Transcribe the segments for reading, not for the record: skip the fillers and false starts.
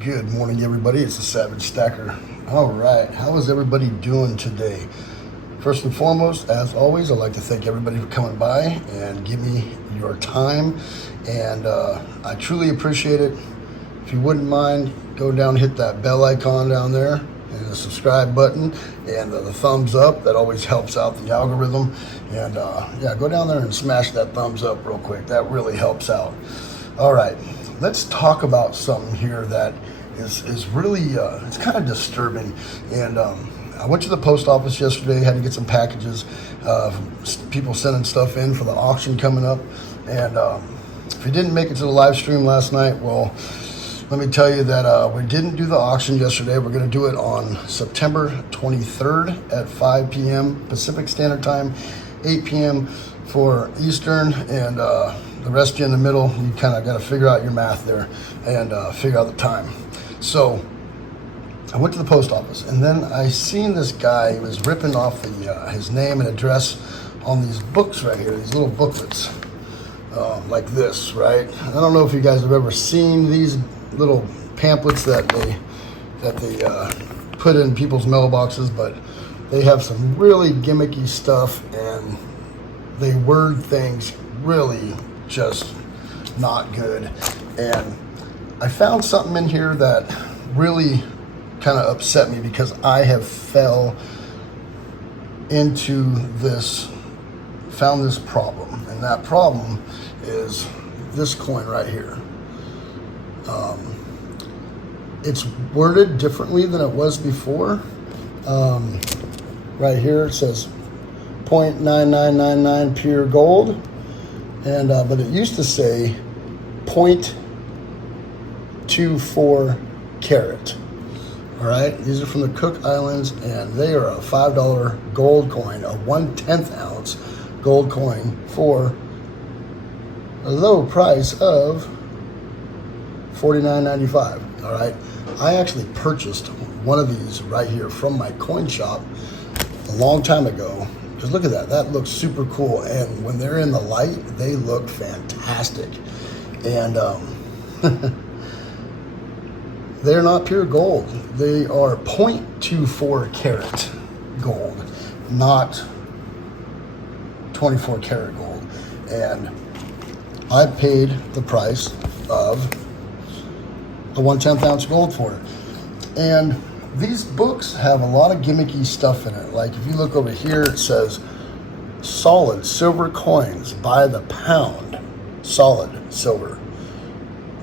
Good morning, everybody. It's the Savage Stacker. All right, how is everybody doing today? First and foremost, as always, I'd like to thank everybody for coming by and give me your time. And I truly appreciate it. If you wouldn't mind, go down and hit that bell icon down there and the subscribe button and the thumbs up. That always helps out the algorithm. And yeah, go down there and smash that thumbs up real quick. That really helps out. All right, let's talk about something here that is really, it's kind of disturbing. And I went to the post office yesterday, had to get some packages, people sending stuff in for the auction coming up. And if you didn't make it to the live stream last night, well, let me tell you that we didn't do the auction yesterday. We're going to do it on September 23rd at 5 p.m. Pacific Standard Time, 8 p.m. for Eastern, and the rest of you in the middle, you kind of got to figure out your math there and figure out the time. So I went to the post office, and then I seen this guy. He was ripping off his name and address on these books right here, these little booklets like this, right? I don't know if you guys have ever seen these little pamphlets that they put in people's mailboxes, but they have some really gimmicky stuff, and they word things really just not good. And I found something in here that really kind of upset me because I have found this problem, and that problem is this coin right here. It's worded differently than it was before. Right here it says 0.9999 pure gold, and but it used to say 0.24 carat. All right, these are from the Cook Islands, and they are a $5 gold coin, a 1/10 ounce gold coin for a low price of $49.95. All right, I actually purchased one of these right here from my coin shop a long time ago. Because look at that, that looks super cool, and when they're in the light, they look fantastic. And they're not pure gold. They are 0.24 carat gold, not 24 karat gold. And I paid the price of a 1/10 ounce gold for it. And these books have a lot of gimmicky stuff in it. Like if you look over here, it says solid silver coins by the pound, solid silver.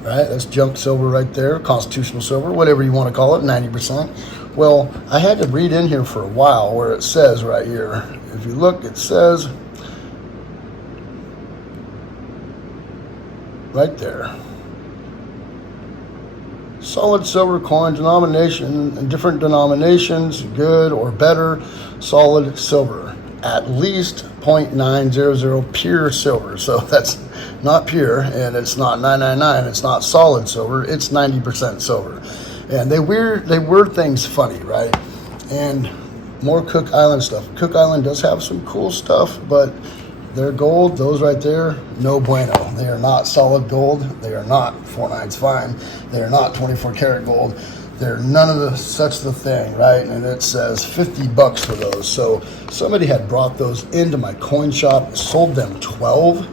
Right, that's junk silver right there, constitutional silver, whatever you want to call it, 90%. Well, I had to read in here for a while where it says right here, if you look, it says right there, solid silver coin denomination, and different denominations, good or better, solid silver, at least 0.900 pure silver. So that's not pure, and it's not 999, it's not solid silver, it's 90% silver. And they word things funny, right? And more Cook Island stuff. Cook Island does have some cool stuff, but they're gold, those right there, no bueno. They are not solid gold, they are not 4/9 fine, they are not 24 karat gold, they're none of the such the thing, right? And it says $50 for those. So somebody had brought those into my coin shop, sold them 12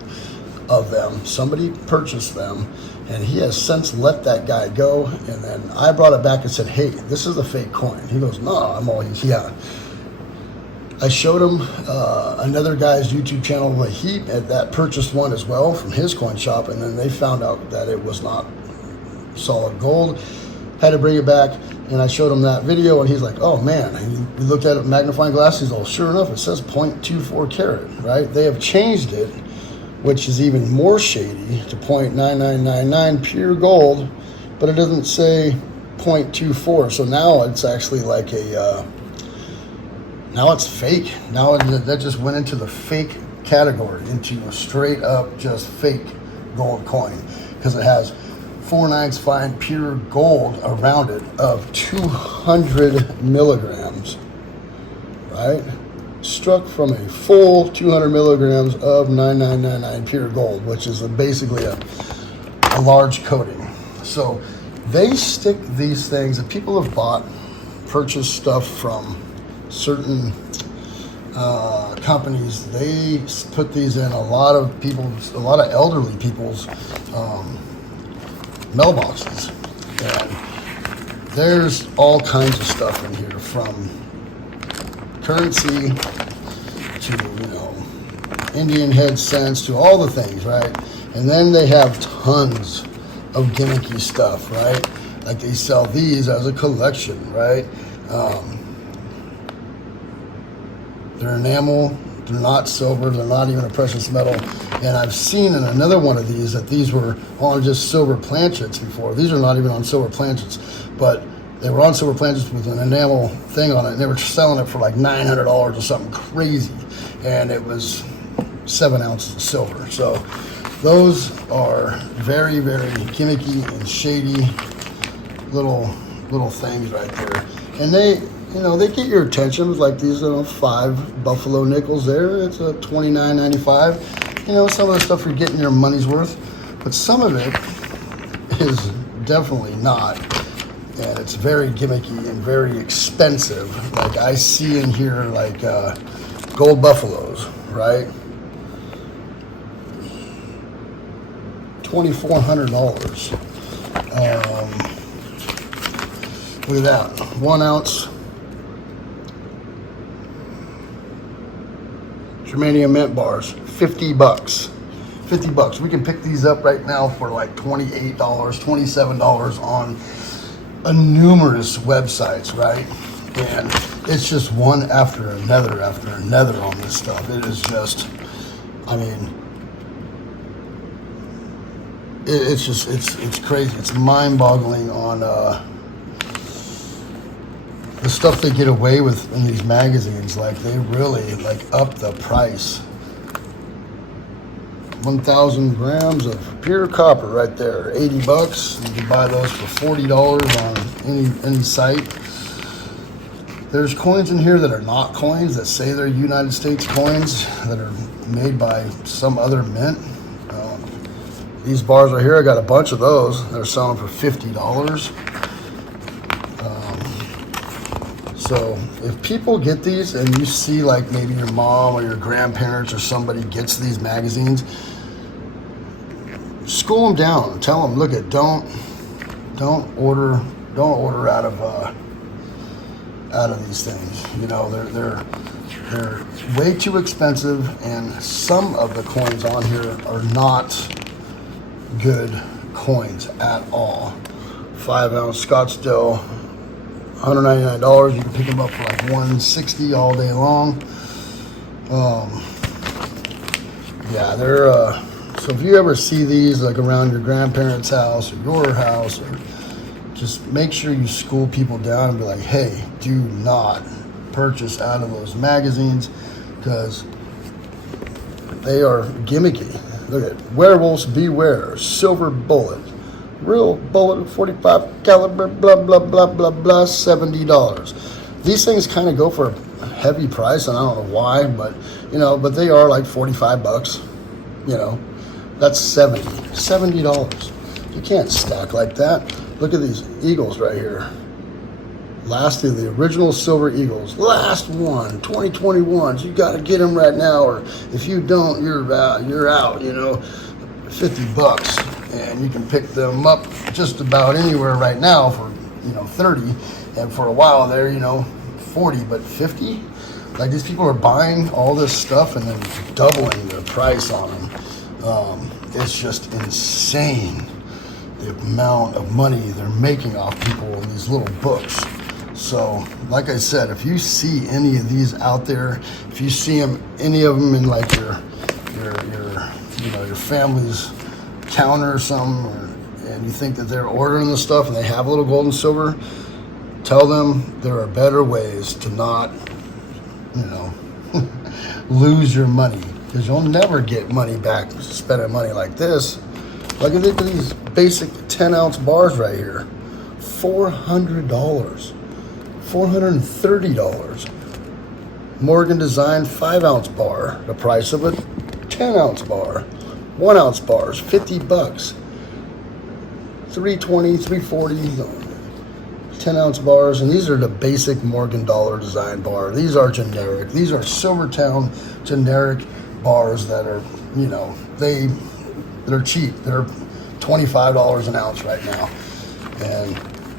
of them. Somebody purchased them, and he has since let that guy go. And then I brought it back and said, hey, this is a fake coin. He goes, no, I'm all, yeah. I showed him another guy's YouTube channel where he had that purchased one as well from his coin shop, and then they found out that it was not solid gold. Had to bring it back, and I showed him that video, and he's like, oh man. And he looked at it with magnifying glass. He's all, sure enough, it says 0.24 carat, right? They have changed it, which is even more shady, to 0.9999 pure gold, but it doesn't say 0.24. So now it's actually like a, now it's fake. Now that just went into the fake category, into a straight up just fake gold coin, because it has 4/9 fine pure gold around it of 200 milligrams, right? Struck from a full 200 milligrams of 9999 pure gold, which is basically a large coating. So They stick these things that people have purchased stuff from certain companies. They put these in a lot of elderly people's mailboxes, and there's all kinds of stuff in here, from currency to Indian head cents to all the things, right? And then they have tons of gimmicky stuff, right? Like they sell these as a collection, right? They're enamel, they're not silver, they're not even a precious metal. And I've seen in another one of these that these were on just silver planchets before. These are not even on silver planchets, but they were on silver planchets with an enamel thing on it, and they were selling it for like $900 or something crazy. And it was 7 ounces of silver. So those are very, very gimmicky and shady little things right there. And they get your attention, like these 5 buffalo nickels there. It's a $29.95. Some of the stuff you're getting your money's worth, but some of it is definitely not. And it's very gimmicky and very expensive. Like I see in here, like gold buffaloes, right? $2,400. Look at that, 1 ounce germanium mint bars, $50. $50. We can pick these up right now for like $28, $27 on numerous websites, right? And it's just one after another on this stuff. It is just, I mean, it's crazy. It's mind-boggling on the stuff they get away with in these magazines. Like they really up the price. 1,000 grams of pure copper right there, $80. You can buy those for $40 on any site. There's coins in here that are not coins, that say they're United States coins, that are made by some other mint. These bars right here, I got a bunch of those. They're selling for $50. So if people get these, and you see like maybe your mom or your grandparents or somebody gets these magazines, school them down. Tell them, look, don't order out of these things. They're way too expensive, and some of the coins on here are not good coins at all. 5 ounce Scottsdale, $199. You can pick them up for like $160 all day long. Yeah, they're so if you ever see these like around your grandparents' house or your house, or just make sure you school people down and be like, hey, do not purchase out of those magazines, because they are gimmicky. Look at werewolves beware, silver bullet, real bullet, 45 caliber, blah blah blah blah blah, $70. These things kind of go for a heavy price, and I don't know why, but but they are like $45. That's $70. You can't stack like that. Look at these eagles right here. Last of the original silver eagles, last one, 2021. So you got to get them right now, or if you don't, you're out. $50, and you can pick them up just about anywhere right now for 30, and for a while there 40, but 50. Like, these people are buying all this stuff and then doubling the price on them. It's just insane, the amount of money they're making off people in these little books. So, like I said, if you see any of these out there, if you see any of them in like your family's counter or something, and you think that they're ordering this stuff and they have a little gold and silver, tell them there are better ways to not, lose your money, because you'll never get money back spending money like this. Like, look at these basic 10-ounce bars right here, $400, $430. Morgan Design 5-ounce bar, the price of a 10-ounce bar. 1-ounce bars, $50. 320, 340, 10-ounce bars, and these are the basic Morgan dollar design bar. These are generic. These are Silvertown generic bars that are, you know, they're cheap. They're $25 an ounce right now, and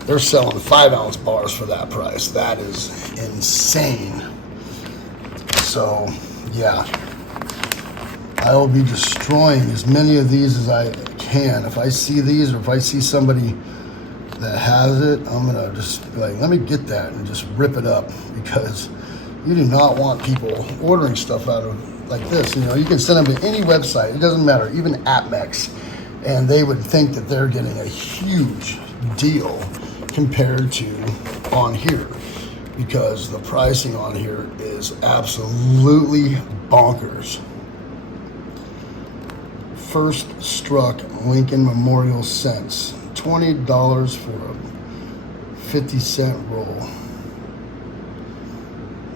they're selling 5-ounce bars for that price. That is insane. So, yeah, I will be destroying as many of these as I can. If I see these, or if I see somebody that has it, I'm gonna just be like, let me get that and just rip it up, because you do not want people ordering stuff out of like this. You know, you can send them to any website, it doesn't matter, even AppMex, and they would think that they're getting a huge deal compared to on here, because the pricing on here is absolutely bonkers. First struck Lincoln Memorial cents, $20 for a 50-cent roll.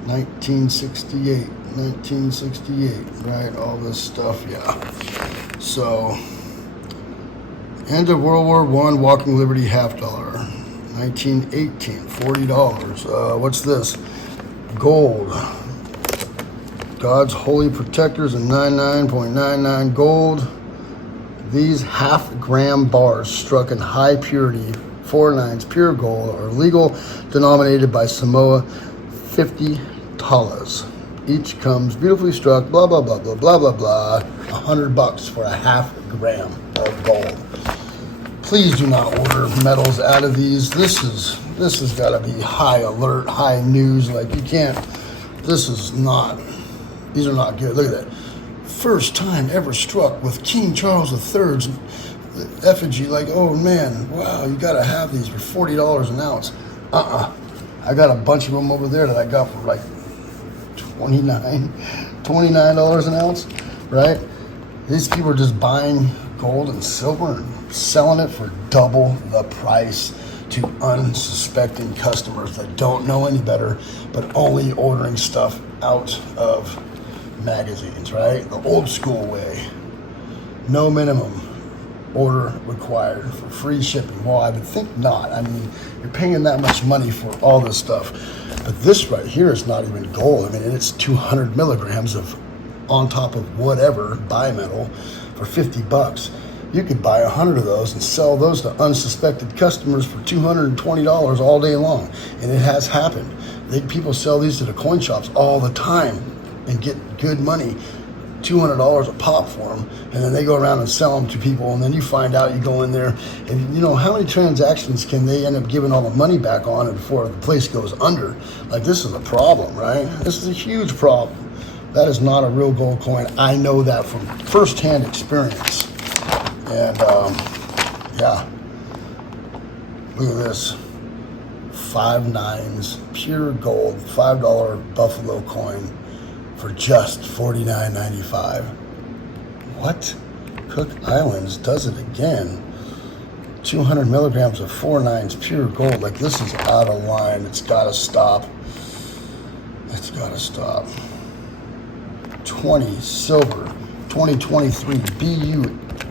1968, right? All this stuff, yeah. So, end of World War I, Walking Liberty $50. 1918, $40. What's this? Gold. God's Holy Protectors and 99.99 gold. These half-gram bars struck in high purity, 4/9 pure gold, are legal, denominated by Samoa, $50. Each comes beautifully struck, blah, blah, blah, blah, blah, blah, blah. $100 for a half gram of gold. Please do not order metals out of these. This has got to be high alert, high news. Like, you can't, these are not good. Look at that. First time ever struck with King Charles III's effigy. Like, oh man, wow, you gotta have these for $40 an ounce. I got a bunch of them over there that I got for like $29 an ounce, right? These people are just buying gold and silver and selling it for double the price to unsuspecting customers that don't know any better, but only ordering stuff out of magazines, right? The old school way. No minimum order required for free shipping. Well, I would think not. I mean, you're paying that much money for all this stuff. But this right here is not even gold. I mean, it's 200 milligrams of on top of whatever bimetal for $50. You could buy 100 of those and sell those to unsuspected customers for $220 all day long. And it has happened. People sell these to the coin shops all the time and get good money, $200 a pop for them, and then they go around and sell them to people, and then you find out, you go in there, and you know, how many transactions can they end up giving all the money back on before the place goes under? Like, this is a problem, right? This is a huge problem. That is not a real gold coin. I know that from firsthand experience. And yeah, look at this. 5/9 pure gold, $5 Buffalo coin for just $49.95. What? Cook Islands does it again. 200 milligrams of 4/9 pure gold. Like, this is out of line. It's got to stop. It's got to stop. 20 silver, 2023 BU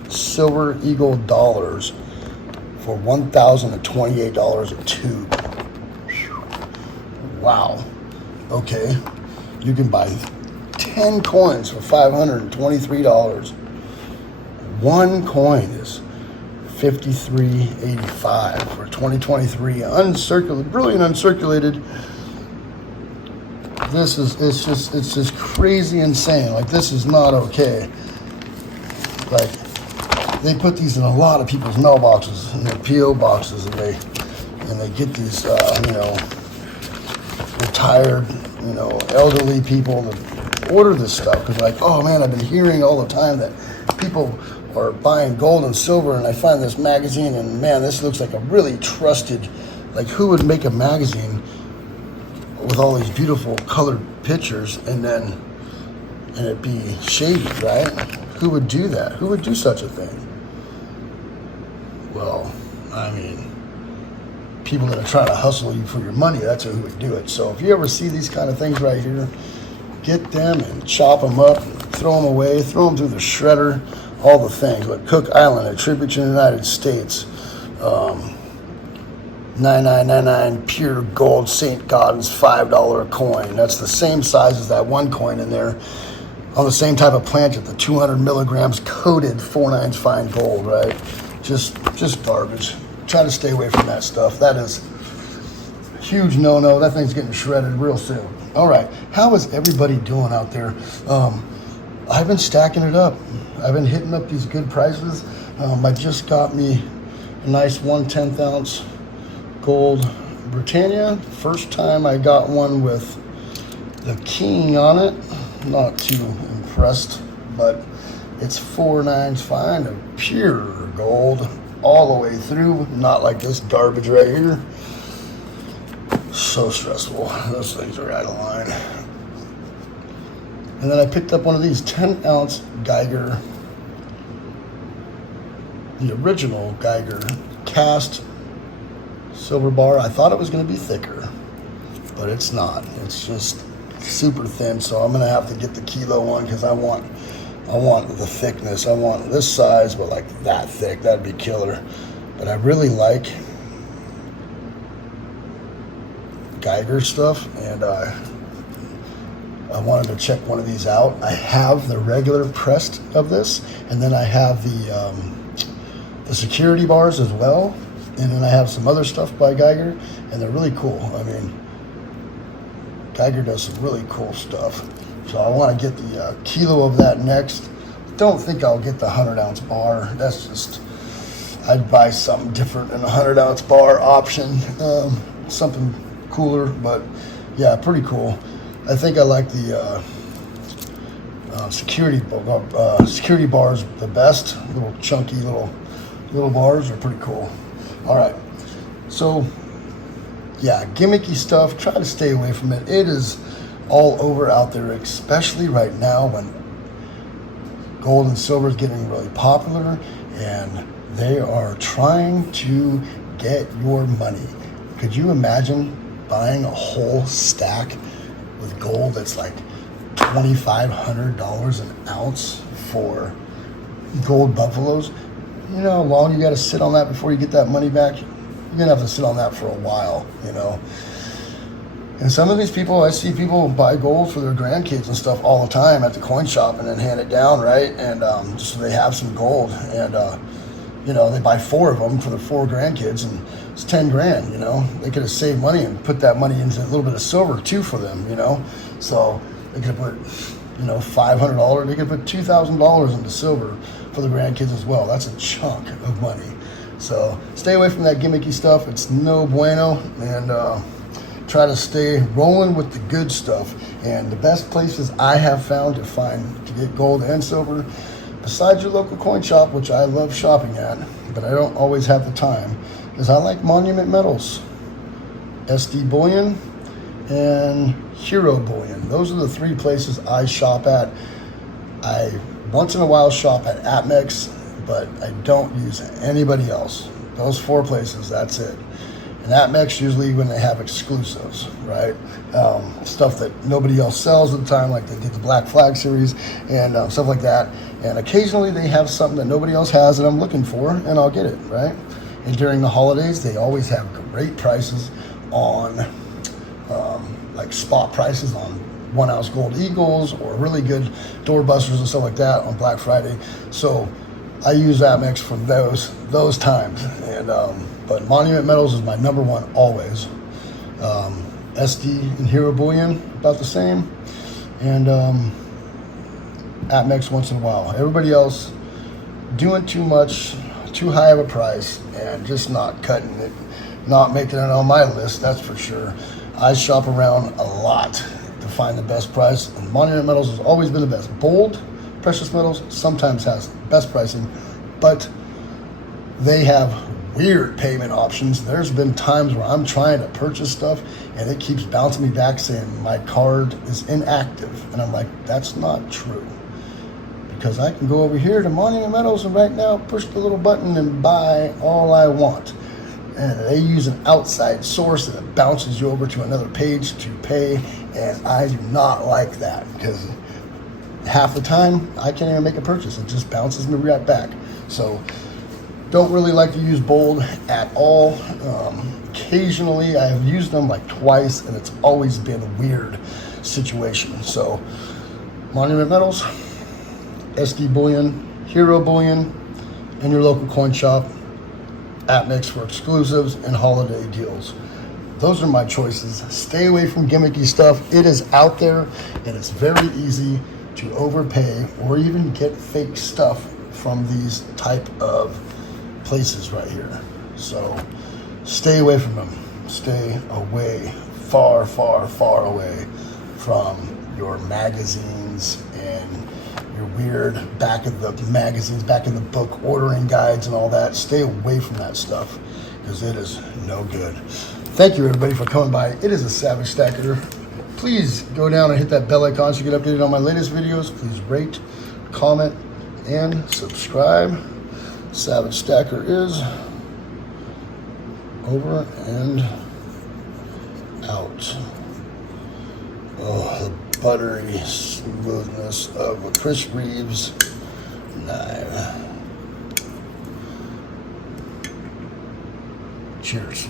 Silver Eagle dollars for $1,028 a tube. Whew. Wow. Okay. You can buy 10 coins for $523. One coin is $53.85 for 2023 uncirculated, brilliant uncirculated. It's just crazy insane. Like, this is not okay. Like, they put these in a lot of people's mailboxes and their PO boxes, and they get these retired, elderly people that order this stuff because, like, oh man, I've been hearing all the time that people are buying gold and silver, and I find this magazine, and man, this looks like a really trusted, like, who would make a magazine with all these beautiful colored pictures and it be shady, right? Who would do that? Who would do such a thing? Well, I mean, people that are trying to hustle you for your money, that's who would do it. So if you ever see these kind of things right here, get them and chop them up, and throw them away, throw them through the shredder, all the things. Like Cook Island, a tribute to the United States. $99.99 pure gold St. Gaudens $5 coin. That's the same size as that one coin in there on the same type of plant at the 200 milligrams coated 4/9 fine gold, right? Just garbage. Try to stay away from that stuff. That is huge no-no. That thing's getting shredded real soon. All right, how is everybody doing out there? I've been stacking it up. I've been hitting up these good prices. I just got me a nice 1/10 ounce gold Britannia. First time I got one with the king on it. Not too impressed, but it's 4/9 fine of pure gold all the way through. Not like this garbage right here. So stressful. Those things are out of line. And then I picked up one of these 10 ounce Geiger, the original Geiger cast silver bar. I thought it was going to be thicker, but it's not. It's just super thin. So I'm going to have to get the kilo one because I want the thickness. I want this size, but like that thick. That'd be killer. But I really like Geiger stuff, and I wanted to check one of these out. I have the regular pressed of this, and then I have the security bars as well, and then I have some other stuff by Geiger, and they're really cool. I mean, Geiger does some really cool stuff. So I want to get the kilo of that next. Don't think I'll get the 100 ounce bar. That's just, I'd buy something different than a 100 ounce bar option. Something cooler, but yeah, pretty cool. I think I like the security bars the best. Little chunky little bars are pretty cool. All right, so yeah, gimmicky stuff. Try to stay away from it. It is all over out there, especially right now when gold and silver is getting really popular, and they are trying to get your money. Could you imagine buying a whole stack with gold that's like $2,500 an ounce for gold buffaloes? You know how long you got to sit on that before you get that money back? You're going to have to sit on that for a while, you know. And some of these people, I see people buy gold for their grandkids and stuff all the time at the coin shop and then hand it down, right? And just so they have some gold. And, you know, they buy 4 of them for their 4 grandkids, and it's 10 grand, you know. They could have saved money and put that money into a little bit of silver too for them, you know. So they could have put, you know, $500. They could put $2,000 into silver for the grandkids as well. That's a chunk of money. So stay away from that gimmicky stuff. It's no bueno, and try to stay rolling with the good stuff. And the best places I have found to get gold and silver, besides your local coin shop, which I love shopping at, but I don't always have the time, is I like Monument Metals, SD Bullion, and Hero Bullion. Those are the 3 places I shop at. I once in a while shop at Atmex, but I don't use anybody else. Those 4 places, that's it. And Atmex usually when they have exclusives, right? Stuff that nobody else sells at the time, like they did the Black Flag series and stuff like that. And occasionally they have something that nobody else has that I'm looking for, and I'll get it, right? And during the holidays, they always have great prices on, like spot prices on 1 ounce gold eagles, or really good doorbusters and stuff like that on Black Friday. So I use Atmex for those times. And but Monument Metals is my number 1 always. SD and Hero Bullion about the same, and Atmex once in a while. Everybody else doing too much, too high of a price, and just not cutting it, not making it on my list, that's for sure. I shop around a lot to find the best price, and Monument Metals has always been the best. Bold precious metals sometimes has best pricing, but they have weird payment options. There's been times where I'm trying to purchase stuff and it keeps bouncing me back saying my card is inactive, and I'm like, that's not true, because I can go over here to Monument Metals and right now push the little button and buy all I want, and they use an outside source and it bounces you over to another page to pay, and I do not like that, because half the time I can't even make a purchase. It just bounces me right back. So Don't really like to use bold at all. Occasionally, I have used them like twice, and it's always been a weird situation. So, Monument Metals, SD Bullion, Hero Bullion, and your local coin shop. AppMix for exclusives and holiday deals. Those are my choices. Stay away from gimmicky stuff. It is out there, and it's very easy to overpay or even get fake stuff from these type of places right here. So stay away from them. Stay away, far, far, far away from your magazines and your weird back of the magazines, back in the book ordering guides and all that. Stay away from that stuff because it is no good. Thank you everybody for coming by. It is a Savage Stacker. Please go down and hit that bell icon so you get updated on my latest videos. Please rate, comment, and subscribe. Savage Stacker is over and out. Oh, the buttery smoothness of a Chris Reeves knife. Cheers.